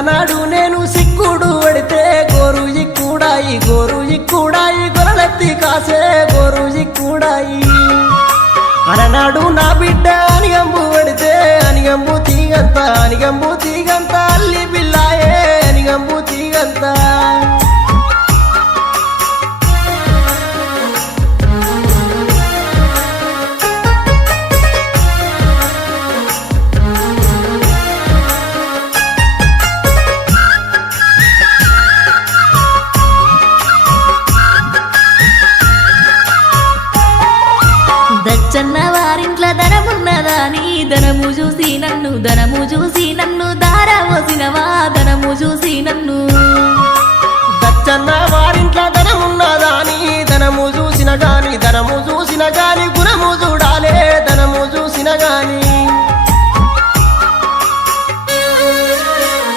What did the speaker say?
ఒకనాడు నేను సిక్కుడు పడితే గోరు ఇక్కుడాయి గొర్రెలెత్తి కాసే గోరు ఇక్కుడాయి అలనాడు నా బిడ్డ అనిగంబు పడితే అనిగంబు తీగంత అల్లి బిల్లాయే అనిగంబు తీగంత దచ్చన్న వారింట్ల ధనమున్నదాని ధనము చూసి నన్ను